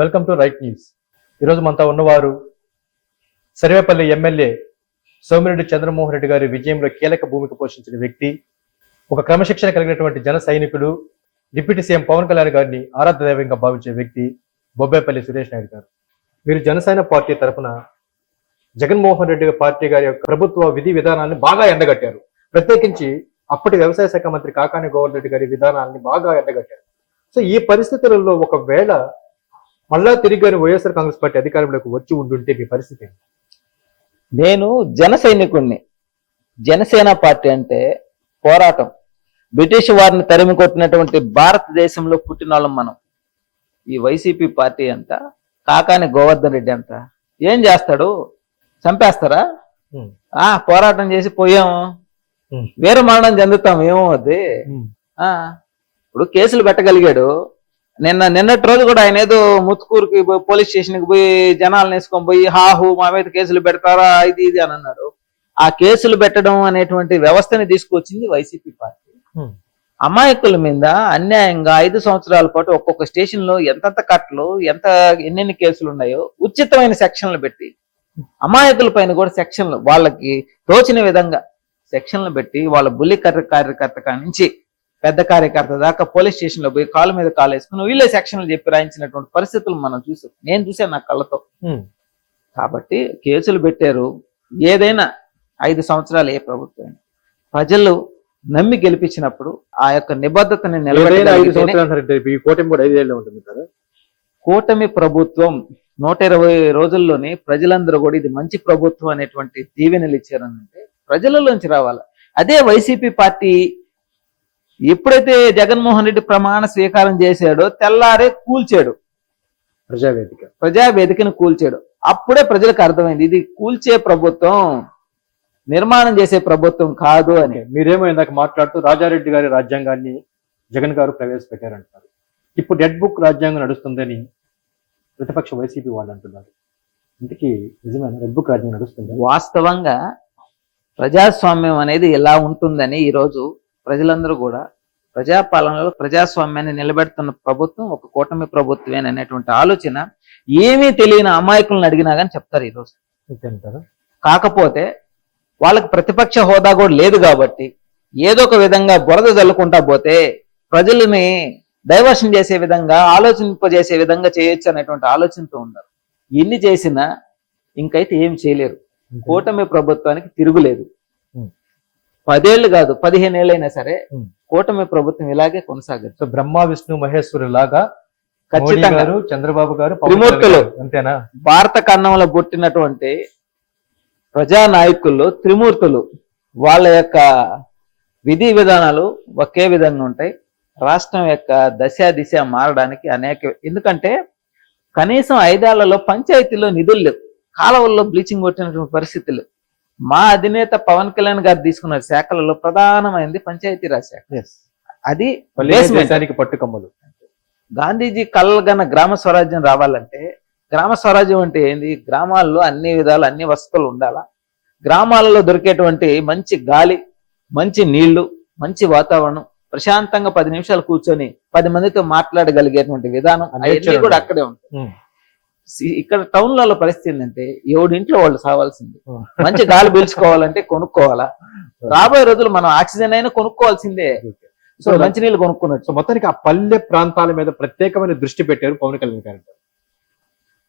Welcome to right news. ఈరోజు మనతో ఉన్నవారు సర్వేపల్లి ఎమ్మెల్యే సోమిరెడ్డి చంద్రమోహన్ రెడ్డి గారి విజయంలో కీలక భూమిక పోషించిన వ్యక్తి ఒక క్రమశిక్షణ కలిగినటువంటి జన సైనికుడు డిప్యూటీ సీఎం పవన్ కళ్యాణ్ గారిని ఆరాధ దైవంగా భావించే వ్యక్తి బొబ్బేపల్లి సురేష్ నాయుడు గారు. వీరు జనసేన పార్టీ తరఫున జగన్మోహన్ రెడ్డి పార్టీ గారి యొక్క ప్రభుత్వ విధి విధానాన్ని బాగా ఎండగట్టారు. ప్రత్యేకించి అప్పటి వ్యవసాయ శాఖ మంత్రి కాకాని గోవర్ధన్ రెడ్డి గారి విధానాన్ని బాగా ఎండగట్టారు. సో ఈ పరిస్థితులలో ఒకవేళ మళ్ళా తిరిగి వైఎస్ఆర్ కాంగ్రెస్ పార్టీ అధికారంలోకి వచ్చి ఉండుంటే మీ పరిస్థితి? నేను జన సైనికుణ్ణి. జనసేన పార్టీ అంటే పోరాటం. బ్రిటిష్ వారిని తరిమి కొట్టినటువంటి భారతదేశంలో పుట్టిన వాళ్ళం మనం. ఈ వైసీపీ పార్టీ అంతా కాకాని గోవర్ధన్ రెడ్డి అంతా. ఏం చేస్తాడు? చంపేస్తారా. ఆ పోరాటం చేసి పోయాము మరణం చెందుతాం ఏమవుద్ది ఆ ఇప్పుడు కేసులు పెట్టగలిగాడు. నిన్న నిన్నటి రోజు కూడా ఆయన ఏదో ముత్తుకూరుకి పోయి పోలీస్ స్టేషన్కి పోయి జనాలను వేసుకొని పోయి హాహు మా మీద కేసులు పెడతారా ఇది ఇది అని అన్నాడు ఆ కేసులు పెట్టడం అనేటువంటి వ్యవస్థని తీసుకొచ్చింది వైసీపీ పార్టీ. అమాయకుల మీద అన్యాయంగా ఐదు సంవత్సరాల పాటు ఒక్కొక్క స్టేషన్లో ఎంతెంత కట్టలు ఎంత ఎన్నెన్ని కేసులు ఉన్నాయో ఉచితమైన సెక్షన్లు పెట్టి అమాయకుల పైన కూడా సెక్షన్లు వాళ్ళకి తోచిన విధంగా సెక్షన్లు పెట్టి వాళ్ళ బుల్లి కార్యకర్త నుంచి పెద్ద కార్యకర్త దాకా పోలీస్ స్టేషన్లో పోయి కాలు మీద కాలు వేసుకుని వీళ్ళే సెక్షన్లు చెప్పి రాయించినటువంటి పరిస్థితులు మనం చూసాం. నేను చూసాను నా కళ్ళతో. కాబట్టి కేసులు పెట్టారు. ఏదైనా ఐదు సంవత్సరాలు ఏ ప్రభుత్వం. ప్రజలు నమ్మి గెలిపించినప్పుడు ఆ యొక్క నిబద్ధతని కదా? కూటమి ప్రభుత్వం నూట ఇరవై రోజుల్లోనే ప్రజలందరూ కూడా ఇది మంచి ప్రభుత్వం అనేటువంటి దీవెనలు ఇచ్చారనంటే ప్రజలలోంచి రావాలి. అదే వైసీపీ పార్టీ ఎప్పుడైతే జగన్మోహన్ రెడ్డి ప్రమాణ స్వీకారం చేశాడో తెల్లారే కూల్చాడు. ప్రజావేదిక. ప్రజావేదికను కూల్చాడు. అప్పుడే ప్రజలకు అర్థమైంది ఇది కూల్చే ప్రభుత్వం నిర్మాణం చేసే ప్రభుత్వం కాదు అని. మీరేమో ఇందాక మాట్లాడుతూ రాజారెడ్డి గారి రాజ్యాంగాన్ని జగన్ గారు ప్రవేశపెట్టారంటారు. ఇప్పుడు రెడ్ బుక్ రాజ్యాంగం నడుస్తుందని ప్రతిపక్ష వైసీపీ వాళ్ళు అంటున్నారు. ఇంతకీ నిజమైన రెడ్ బుక్ రాజ్యాంగం నడుస్తుంది? వాస్తవంగా ప్రజాస్వామ్యం అనేది ఎలా ఉంటుందని ఈరోజు ప్రజలందరూ కూడా ప్రజాపాలనలో ప్రజాస్వామ్యాన్ని నిలబెడుతున్న ప్రభుత్వం ఒక కూటమి ప్రభుత్వమే అనేటువంటి ఆలోచన. ఏమీ తెలియని అమాయకులను అడిగినా కానీ చెప్తారు ఈరోజు కాకపోతే వాళ్ళకి ప్రతిపక్ష హోదా కూడా లేదు కాబట్టి ఏదో ఒక విధంగా బురద జల్లుకుంటా పోతే ప్రజలని డైవర్షన్ చేసే విధంగా ఆలోచింపజేసే విధంగా చేయొచ్చు అనేటువంటి ఆలోచనతో ఉన్నారు. ఎన్ని చేసినా ఇంకైతే ఏం చేయలేరు. కూటమి ప్రభుత్వానికి తిరుగులేదు. పదేళ్ళు కాదు పదిహేను ఏళ్ళైనా సరే. కూటమి ప్రభుత్వం ఇలాగే కొనసాగదు. సో బ్రహ్మ విష్ణు మహేశ్వరు లాగా ఖచ్చితంగా. చంద్రబాబు గారు త్రిమూర్తులు. అంతేనా? భారత కన్నంలో పుట్టినటువంటి ప్రజా నాయకుల్లో త్రిమూర్తులు వాళ్ళ యొక్క విధి విధానాలు ఒకే విధంగా ఉంటాయి. రాష్ట్రం యొక్క దశ దిశ మారడానికి అనేక ఎందుకంటే కనీసం ఐదేళ్ళలో పంచాయతీలో నిధులు లేవు. కాలువల్లో బ్లీచింగ్ కొట్టినటువంటి పరిస్థితులు మా అధినేత పవన్ కళ్యాణ్ గారు తీసుకున్న శాఖలలో ప్రధానమైనది పంచాయతీరాజ్ శాఖ. అది పట్టుకమ్మలు. గాంధీజీ కలగన్న గ్రామ స్వరాజ్యం రావాలంటే గ్రామ స్వరాజ్యం అంటే ఏంది? గ్రామాల్లో అన్ని విధాలు అన్ని వసతులు ఉండాలా? గ్రామాలలో దొరికేటువంటి మంచి గాలి మంచి నీళ్ళు మంచి వాతావరణం ప్రశాంతంగా పది నిమిషాలు కూర్చొని పది మందితో మాట్లాడగలిగేటువంటి విధానం అవన్నీ. కూడా అక్కడే ఉమ్. సి- ఇక్కడ టౌన్లలో పరిస్థితి ఏంటంటే ఎవడింట్లో వాళ్ళు సావాల్సింది. మంచి గాలి పీల్చుకోవాలంటే కొనుక్కోవాలా? రాబోయే రోజులు మనం ఆక్సిజన్ అయినా కొనుక్కోవాల్సిందే. సో మంచినీళ్ళు కొనుక్కున్నట్టు. సో మొత్తానికి ఆ పల్లె ప్రాంతాల మీద ప్రత్యేకమైన దృష్టి పెట్టారు పవన్ కళ్యాణ్ గారు.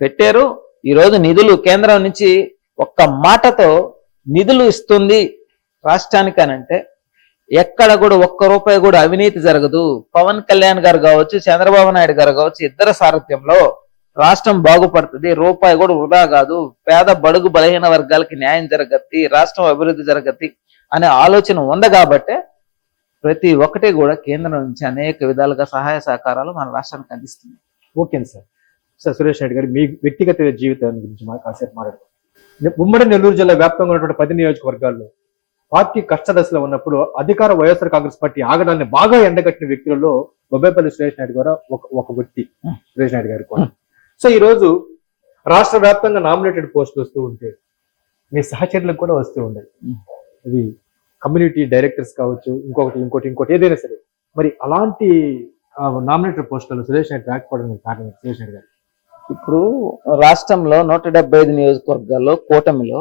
పెట్టారు. ఈ రోజు నిధులు కేంద్రం నుంచి ఒక్క మాటతో నిధులు ఇస్తుంది రాష్ట్రానికి అని అంటే ఎక్కడ కూడా ఒక్క రూపాయి కూడా అవినీతి జరగదు. పవన్ కళ్యాణ్ గారు కావచ్చు చంద్రబాబు నాయుడు గారు కావచ్చు ఇద్దరు సారథ్యంలో రాష్ట్రం బాగుపడుతుంది రూపాయి కూడా వృధా కాదు పేద బడుగు బలహీన వర్గాలకి న్యాయం జరగద్ది రాష్ట్రం అభివృద్ధి జరగద్ది అనే ఆలోచన ఉంది కాబట్టే ప్రతి ఒక్కటి కూడా కేంద్రం నుంచి అనేక విధాలుగా సహాయ సహకారాలు మన రాష్ట్రానికి అందిస్తుంది okay sir. Sir Suresh Reddy గారు మీ వ్యక్తిగత జీవితాన్ని గురించి మా కాసేపు మాట్లాడదాం ఉమ్మడి నెల్లూరు జిల్లా వ్యాప్తంగా ఉన్నటువంటి పది నియోజకవర్గాల్లో పార్టీ కష్టదశలో ఉన్నప్పుడు అధికార వైఎస్ఆర్ కాంగ్రెస్ పార్టీ ఆగడాన్ని బాగా ఎండగట్టిన వ్యక్తులలో బొబ్బేపల్లి సురేష్ నాయుడు గారు ఒక ఒక వ్యక్తి. సురేష్ నాయుడు గారు కూడా. సో ఈ రోజు రాష్ట్ర వ్యాప్తంగా నామినేటెడ్ పోస్టులు వస్తూ ఉంటే మీ సహచరులకు కూడా వస్తూ ఉండేది ఇది కమ్యూనిటీ డైరెక్టర్స్ కావచ్చు ఇంకొకటి ఇంకోటి ఇంకోటి ఏదైనా సరే. మరి అలాంటి నామినేటెడ్ పోస్టులు సురేష్ నాయుడు రాకపోవడానికి కారణం సురేష్ నాయుడు గారు. ఇప్పుడు రాష్ట్రంలో నూట డెబ్బై ఐదు నియోజకవర్గాల్లో కూటమిలో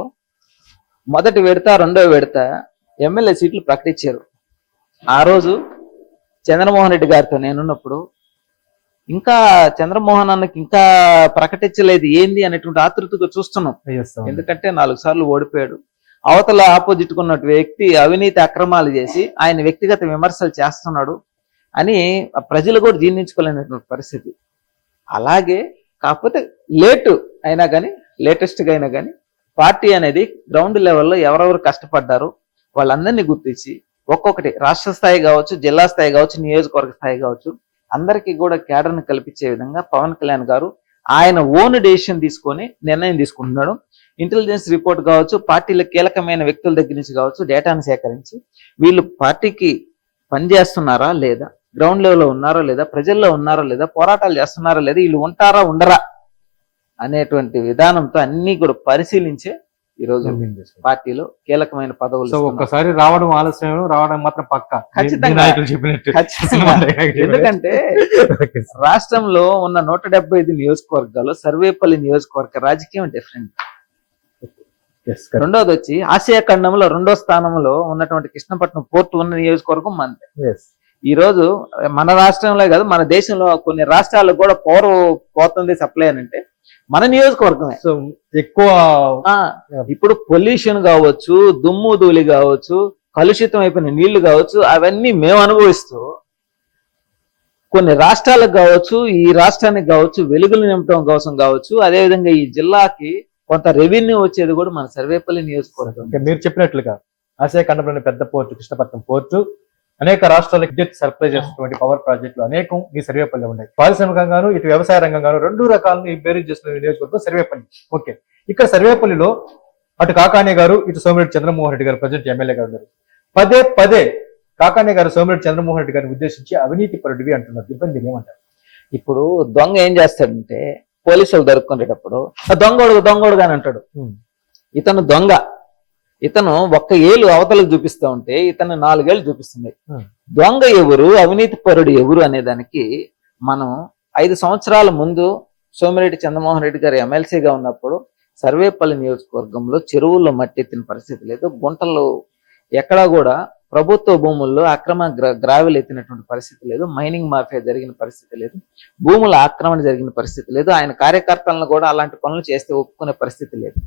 మొదటి విడత రెండో విడత ఎమ్మెల్యే సీట్లు ప్రకటించారు. ఆ రోజు చంద్రమోహన్ రెడ్డి గారితో నేనున్నప్పుడు ఇంకా చంద్రమోహన్ అన్నకి ఇంకా ప్రకటించలేదు ఏంది అనేటువంటి ఆతృతగా చూస్తున్నాం. ఎందుకంటే నాలుగు సార్లు ఓడిపోయాడు. అవతల ఆపోజిట్ ఉన్న వ్యక్తి అవినీతి అక్రమాలు చేసి ఆయన వ్యక్తిగత విమర్శలు చేస్తున్నాడు అని ప్రజలు కూడా జీర్ణించుకోలేనటువంటి పరిస్థితి. అలాగే కాకపోతే లేటు అయినా కానీ లేటెస్ట్గా అయినా కానీ పార్టీ అనేది గ్రౌండ్ లెవెల్లో ఎవరెవరు కష్టపడ్డారు వాళ్ళందరినీ గుర్తించి ఒక్కొక్కటి రాష్ట్ర స్థాయి కావచ్చు జిల్లా స్థాయి కావచ్చు నియోజకవర్గ స్థాయి కావచ్చు అందరికీ కూడా కేడర్ని కల్పించే విధంగా పవన్ కళ్యాణ్ గారు ఆయన ఓన్ డెసిషన్ తీసుకొని నిర్ణయం తీసుకుంటున్నాడు. ఇంటెలిజెన్స్ రిపోర్ట్ కావచ్చు పార్టీల కీలకమైన వ్యక్తుల దగ్గర నుంచి కావచ్చు డేటాను సేకరించి వీళ్ళు పార్టీకి పనిచేస్తున్నారా లేదా గ్రౌండ్ లెవెల్లో ఉన్నారా లేదా ప్రజల్లో ఉన్నారా లేదా పోరాటాలు చేస్తున్నారా లేదా వీళ్ళు ఉంటారా ఉండరా అనేటువంటి విధానంతో అన్ని కూడా పరిశీలించే ఈరోజు. పార్టీలో కీలకమైన పదవులు సో. ఒక్కసారి రావడం ఆలస్యం రావడం మాత్రం పక్క. నాయకులు చెప్పినట్టు. ఎందుకంటే. రాష్ట్రంలో ఉన్న నూట డెబ్బై ఐదు నియోజకవర్గాల్లో సర్వేపల్లి నియోజకవర్గ రాజకీయం డిఫరెంట్. రెండోది వచ్చి ఆసియా ఖండంలో రెండో స్థానంలో ఉన్నటువంటి కృష్ణపట్నం పోర్టు ఉన్న నియోజకవర్గం మనది Yes. ఈ రోజు మన రాష్ట్రంలో కాదు మన దేశంలో కొన్ని రాష్ట్రాలకు కూడా పవర్ పోతుంది సప్లై అని అంటే మన నియోజకవర్గమే సో ఎక్కువ ఇప్పుడు పొల్యూషన్ కావచ్చు దుమ్ము ధూళి కావచ్చు కలుషితం అయిపోయిన నీళ్ళు కావచ్చు అవన్నీ మేము అనుభవిస్తూ కొన్ని రాష్ట్రాలకు కావచ్చు ఈ రాష్ట్రానికి కావచ్చు వెలుగులు నింపడం కోసం కావచ్చు అదేవిధంగా ఈ జిల్లాకి కొంత రెవెన్యూ వచ్చేది కూడా మన సర్వేపల్లి నియోజకవర్గం మీరు చెప్పినట్లుగా ఆసియా ఖండంలోని పెద్ద పోర్టు కృష్ణపట్నం పోర్టు అనేక రాష్ట్రాలకు విద్యుత్ సప్లై చేస్తున్నటువంటి పవర్ ప్రాజెక్టులు అనేకం ఈ సర్వేపల్లి ఉన్నాయి. పారిశ్రామికంగాను ఇటు వ్యవసాయ రంగంగాను రెండు రకాలను ఈ బేరీ చేస్తున్న నియోజకవర్గం సర్వేపల్లి. ఓకే. ఇక్కడ సర్వేపల్లిలో అటు కాకాణి గారు ఇటు సోమిరెడ్డి చంద్రమోహన్ రెడ్డి గారు ప్రజెంట్ ఎమ్మెల్యే గారు ఉన్నారు. పదే పదే కాకాణి గారు సోమిరెడ్డి చంద్రమోహన్ రెడ్డి గారిని ఉద్దేశించి అవినీతి పరుడివి అంటున్నారు. ఇబ్బంది మీరు ఏమంటారు ఇప్పుడు దొంగ ఏం చేస్తాడంటే పోలీసులు దొరుకునేటప్పుడు "ఆ దొంగోడు దొంగోడుగా అని అంటాడు. ఇతను దొంగ. ఇతను ఒక్క ఏలు అవతలకు చూపిస్తా ఉంటే ఇతను నాలుగేళ్ళు చూపిస్తుంది. దొంగ ఎవరు అవినీతి పరుడు ఎవరు అనే దానికి మనం ఐదు సంవత్సరాల ముందు సోమిరెడ్డి చంద్రమోహన్ రెడ్డి గారు ఎమ్మెల్సీగా ఉన్నప్పుడు సర్వేపల్లి నియోజకవర్గంలో చెరువుల్లో మట్టెత్తిన పరిస్థితి లేదు. గుంటల్లో ఎక్కడా కూడా ప్రభుత్వ భూముల్లో అక్రమ గ్రా- గ్రావెల్ ఎత్తినటువంటి పరిస్థితి లేదు. మైనింగ్ మాఫియా జరిగిన పరిస్థితి లేదు. భూముల ఆక్రమణ జరిగిన పరిస్థితి లేదు. ఆయన కార్యకర్తలను కూడా అలాంటి పనులు చేస్తే ఒప్పుకునే పరిస్థితి లేదు.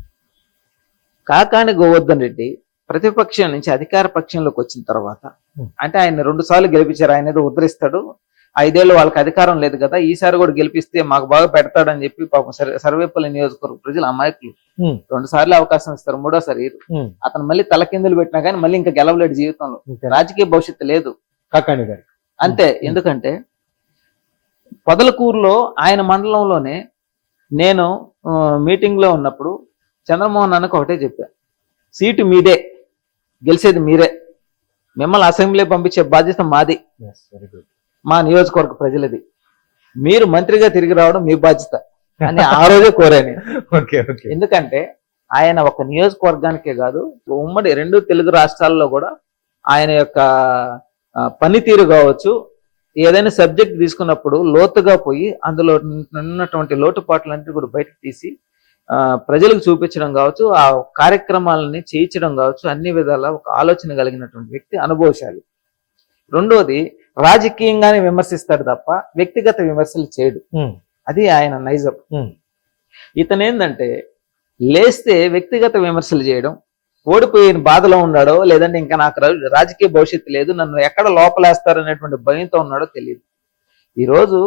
కాకాని గోవర్ధన్ రెడ్డి ప్రతిపక్షం నుంచి అధికార పక్షంలోకి వచ్చిన తర్వాత. అంటే ఆయన రెండు సార్లు గెలిపించారు. ఆయన ఏదో ఉద్ధరిస్తాడు. ఐదేళ్ళు వాళ్ళకి అధికారం లేదు కదా. ఈసారి కూడా గెలిపిస్తే మాకు బాగా పెడతాడని చెప్పి పాపం సర్వే- సర్వేపల్లి నియోజకవర్గ ప్రజలు అమాయకులు. రెండు సార్లు అవకాశం ఇస్తారు. మూడోసారి. అతను మళ్ళీ తలకిందులు పెట్టినా కానీ మళ్ళీ ఇంకా గెలవలేడు జీవితంలో. రాజకీయ భవిష్యత్తు లేదు. కాకాణి గారు. అంతే. ఎందుకంటే పొదలకూరులో ఆయన మండలంలోనే నేను మీటింగ్లో ఉన్నప్పుడు చంద్రమోహన్ అన్నకు ఒకటే చెప్పా. సీటు మీదే గెలిచేది మీరే. మిమ్మల్ని అసెంబ్లీ పంపించే బాధ్యత మాది. మా నియోజకవర్గ ప్రజలది. మీరు మంత్రిగా తిరిగి రావడం మీ బాధ్యత అని ఆ రోజే కోరాను ఎందుకంటే ఆయన ఒక నియోజకవర్గానికే కాదు ఉమ్మడి రెండు తెలుగు రాష్ట్రాల్లో కూడా ఆయన యొక్క పనితీరు కావచ్చు ఏదైనా సబ్జెక్ట్ తీసుకున్నప్పుడు లోతుగా పోయి అందులో ఉన్నటువంటి లోటుపాట్లన్నిటి కూడా బయటకు తీసి ప్రజలకు చూపించడం కావచ్చు ఆ కార్యక్రమాలని చేయించడం కావచ్చు అన్ని విధాల ఒక ఆలోచన కలిగినటువంటి వ్యక్తి అనుభవశాలి రెండోది రాజకీయంగానే విమర్శిస్తాడు తప్ప వ్యక్తిగత విమర్శలు చేయడు. అది ఆయన నైజం. ఇతను ఏంటంటే లేస్తే వ్యక్తిగత విమర్శలు చేయడం ఓడిపోయిన బాధలో ఉన్నాడో లేదంటే ఇంకా నాకు రాజకీయ భవిష్యత్తు లేదు నన్ను ఎక్కడ లోపలేస్తారు అనేటువంటి భయంతో ఉన్నాడో తెలియదు ఈరోజు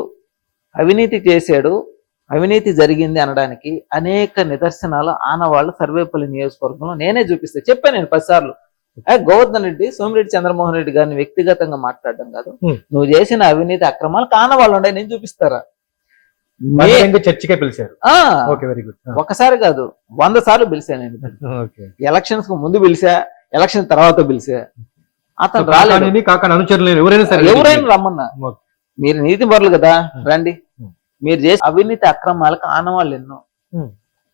అవినీతి చేశాడు అవినీతి జరిగింది అనడానికి అనేక నిదర్శనాలు ఆనవాళ్ళు సర్వేపల్లి నియోజకవర్గంలో నేనే చూపిస్తే. చెప్పాను నేను పదిసార్లు. గోవర్ధన్ రెడ్డి సోమిరెడ్డి చంద్రమోహన్ రెడ్డి గారిని వ్యక్తిగతంగా మాట్లాడడం కాదు. నువ్వు చేసిన అవినీతి అక్రమాలు కానవాళ్ళు ఉన్నాయి నేను చూపిస్తారా? చర్చకే పిలిచారు. ఒకసారి కాదు వంద సార్లు పిలిచాను నేను ఎలక్షన్స్కు ముందు పిలిచా ఎలక్షన్ తర్వాత పిలిచా. అతను రాలేదు. ఎవరైనా రమ్మన్నా. మీరు నీతి పరులు కదా రండి. మీరు చేసే అవినీతి అక్రమాలకు ఆనవాళ్ళు ఎన్నో.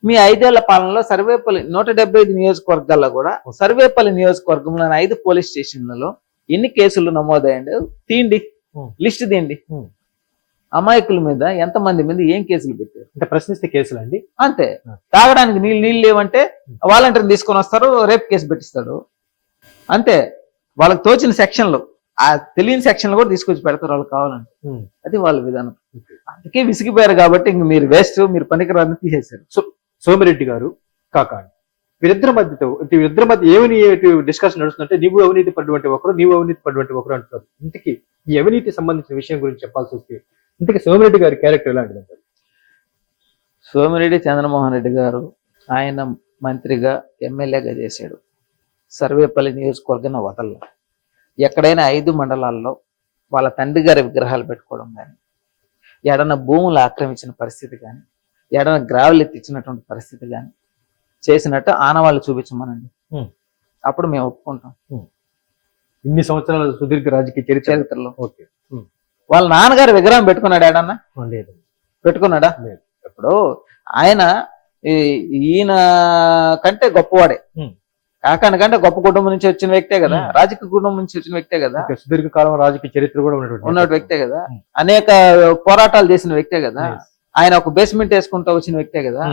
మీ ఐదేళ్ళ పాలనలో సర్వేపల్లి నూట డెబ్బై ఐదు నియోజకవర్గాల్లో కూడా సర్వేపల్లి నియోజకవర్గంలో ఐదు పోలీస్ స్టేషన్లలో ఎన్ని కేసులు నమోదయ్యండి Hmm. లిస్ట్ తీయండి. Hmm. అమాయకుల మీద ఎంతమంది మీద ఏం కేసులు పెట్టారు? అంటే ప్రశ్నిస్తే కేసులు అండి? అంతే. తాగడానికి నీళ్ళు నీళ్ళు లేవంటే వాలంటీర్ని తీసుకొని వస్తారు రేపు కేసు పెట్టిస్తాడు అంతే. వాళ్ళకి తోచిన సెక్షన్లు. ఆ తెలియని సెక్షన్లు కూడా తీసుకొచ్చి పెడతారు వాళ్ళకి కావాలంటే ఉమ్. అది వాళ్ళ విధానం. అందుకే విసిగిపోయారు కాబట్టి ఇంక మీరు వేస్ట్ మీరు పనికిరాని తీసేశారు. సోమిరెడ్డి గారు కాకాని వీరిద్దరి మధ్యతో వీరిద్దరి మధ్య ఏమని డిస్కషన్ నడుస్తుందంటే నీవు అవినీతి పడినటువంటి ఒకరు నీవు అవినీతి పడినటువంటి ఒకరు అంటున్నారు. ఇంతకీ ఈ అవినీతి సంబంధించిన విషయం గురించి చెప్పాల్సి వస్తే ఇంతకీ సోమిరెడ్డి గారి క్యారెక్టర్ ఎలాంటిది అంటారు సోమిరెడ్డి చంద్రమోహన్ రెడ్డి గారు ఆయన మంత్రిగా ఎమ్మెల్యేగా చేశాడు. సర్వేపల్లి నియోజకవర్గం వదల ఎక్కడైనా ఐదు మండలాల్లో వాళ్ళ తండ్రి గారి విగ్రహాలు పెట్టుకోవడం కానీ ఎడన భూములు ఆక్రమించిన పరిస్థితి కానీ ఎడన గ్రావెల్ ఎత్తిచ్చినటువంటి పరిస్థితి కానీ చేసినట్టు ఆనవాళ్ళు చూపించమనండి. అప్పుడు మేము ఒప్పుకుంటాం. ఇన్ని సంవత్సరాల సుదీర్ఘ రాజకీయ చరిత్ర. చరిత్రలో. ఓకే. వాళ్ళ నాన్నగారి విగ్రహం పెట్టుకున్నాడు ఏడన్నా లేదు. పెట్టుకున్నాడా. ఇప్పుడు ఆయన ఈ- ఈయన కంటే గొప్పవాడే. Hmm. కాకాని కంటే గొప్ప కుటుంబం నుంచి వచ్చిన వ్యక్తే కదా. రాజకీయ కుటుంబం నుంచి వచ్చిన వ్యక్తే కదా ఓకే, సుదీర్ఘ కాలం రాజకీయ చరిత్ర కూడా ఉన్నటువంటి ఉన్న వ్యక్తే కదా. అనేక పోరాటాలు చేసిన వ్యక్తే కదా. ఆయన ఒక బేస్మెంట్ వేసుకుంటూ వచ్చిన వ్యక్తే కదా.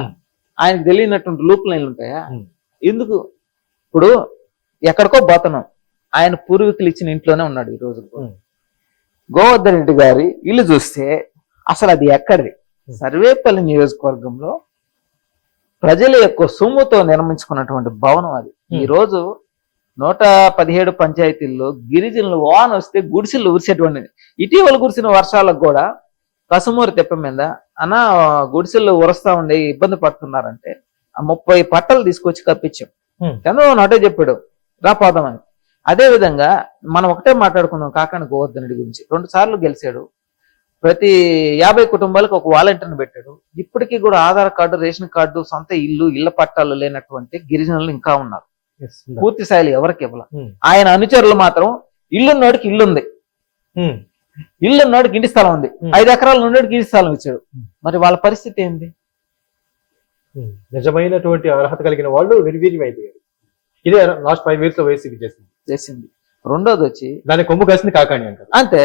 ఆయనకు తెలియనటువంటి లూప్ లైన్లు ఉంటాయా. ఎందుకు ఇప్పుడు ఎక్కడికో పోతున్నాం ఆయన పూర్వీకులు ఇచ్చిన ఇంట్లోనే ఉన్నాడు ఈ రోజు. గోవర్ధన్ రెడ్డి గారి ఇల్లు చూస్తే అసలు అది ఎక్కడిది. సర్వేపల్లి నియోజకవర్గంలో ప్రజల యొక్క సొమ్ముతో నిర్మించుకున్నటువంటి భవనం అది. ఈ రోజు నూట పదిహేడు పంచాయతీల్లో గిరిజనులు వాన వస్తే గుడిసెలు ఉరిసేటువంటి ఇటీవల కురిసిన వర్షాలకు కూడా కసుమూరి తెప్ప మీద అన్న గుడిసెలు ఉరస్తా ఉండే ఇబ్బంది పడుతున్నారంటే ఆ ముప్పై పట్టలు తీసుకొచ్చి కప్పించాం. చంద్రబాబు అటే చెప్పాడు రా పోదామని. అదే విధంగా మనం ఒకటే మాట్లాడుకున్నాం కాకాని గోవర్ధన్ రెడ్డి గురించి. రెండు సార్లు గెలిచాడు ప్రతి యాభై కుటుంబాలకు ఒక వాలంటీర్ని పెట్టాడు. ఇప్పటికీ కూడా ఆధార్ కార్డు రేషన్ కార్డు సొంత ఇల్లు ఇళ్ళ పట్టాలు లేనటువంటి గిరిజనులు ఇంకా ఉన్నారు? పూర్తి స్థాయిలో ఎవరికి ఇవ్వాల? Hmm. ఆయన అనుచరులు మాత్రం ఇల్లున్నోడికి ఇల్లు ఉంది Hmm. ఇల్లు ఉన్నోడికి ఇంటి స్థలం ఉంది. Hmm. ఐదు ఎకరాలు ఉన్నోడికి ఇంటి స్థలం ఇచ్చాడు. మరి వాళ్ళ పరిస్థితి ఏంది. నిజమైనటువంటి అర్హత కలిగిన వాళ్ళు నిర్వీర్యం అయిపోయారు ఇదే లాస్ట్ ఫైవ్ ఇయర్స్లో వైసీపీ చేసింది. చేసింది. రెండోది వచ్చి దాని కొమ్ము కాసింది కాకాణి అంటారు. అంతే.